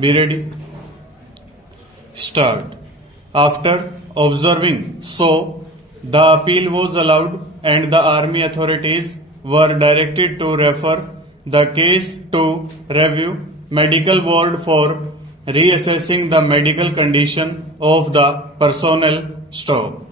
Be ready. Start. After observing, so the appeal was allowed and the army authorities were directed to refer the case to review medical board for reassessing the medical condition of the personnel. Stop.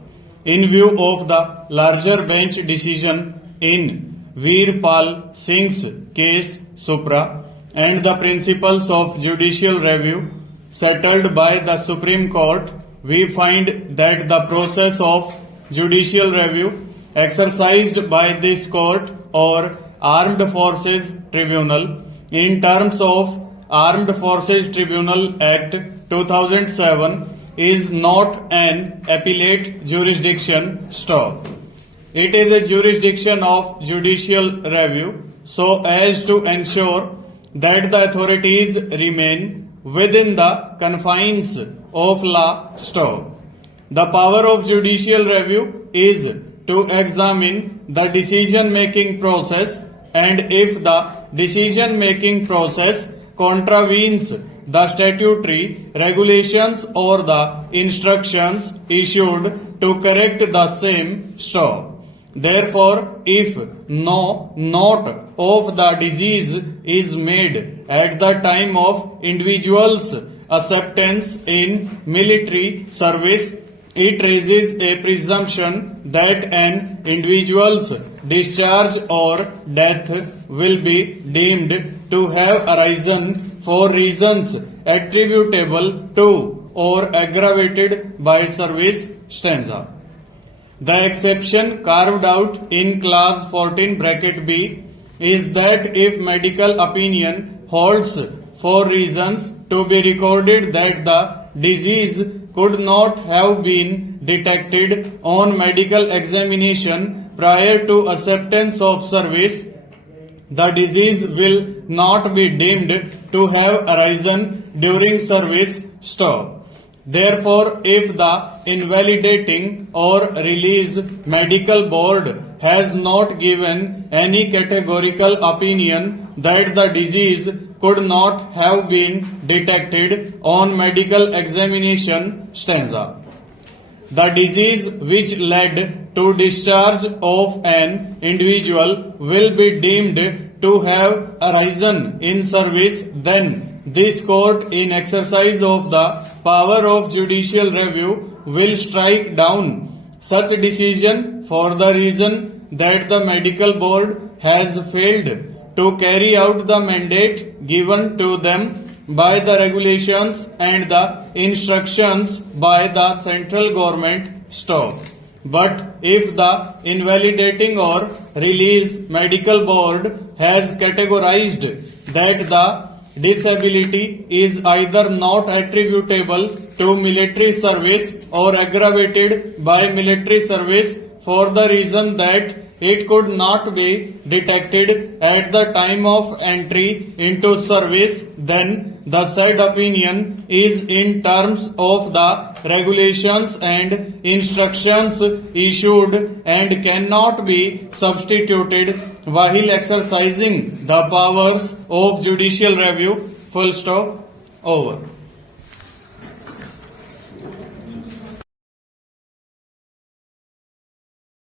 In view of the larger bench decision in Veerpal Singh's case Supra and the principles of judicial review settled by the Supreme Court, we find that the process of judicial review exercised by this court or Armed Forces Tribunal in terms of Armed Forces Tribunal Act 2007 is not an appellate jurisdiction. Stop. It is a jurisdiction of judicial review so as to ensure that the authorities remain within the confines of law. Stop. The power of judicial review is to examine the decision-making process, and if the decision-making process contravenes the statutory regulations or the instructions issued to correct the same. Stop. Therefore, if no note of the disease is made at the time of individual's acceptance in military service, it raises a presumption that an individual's discharge or death will be deemed to have arisen for reasons attributable to or aggravated by service. Stanza. The exception carved out in clause 14 bracket B is that if medical opinion holds for reasons to be recorded that the disease could not have been detected on medical examination prior to acceptance of service, the disease will not be deemed to have arisen during service. Stop. Therefore, if the invalidating or release medical board has not given any categorical opinion that the disease could not have been detected on medical examination. Stanza. The disease which led to discharge of an individual will be deemed to have arisen in service, then this court, in exercise of the power of judicial review, will strike down such decision for the reason that the medical board has failed to carry out the mandate given to them by the regulations and the instructions by the central government. Stop. But if the invalidating or release medical board has categorized that the disability is either not attributable to military service or aggravated by military service for the reason that it could not be detected at the time of entry into service, then the said opinion is in terms of the regulations and instructions issued and cannot be substituted while exercising the powers of judicial review. Full stop. Over.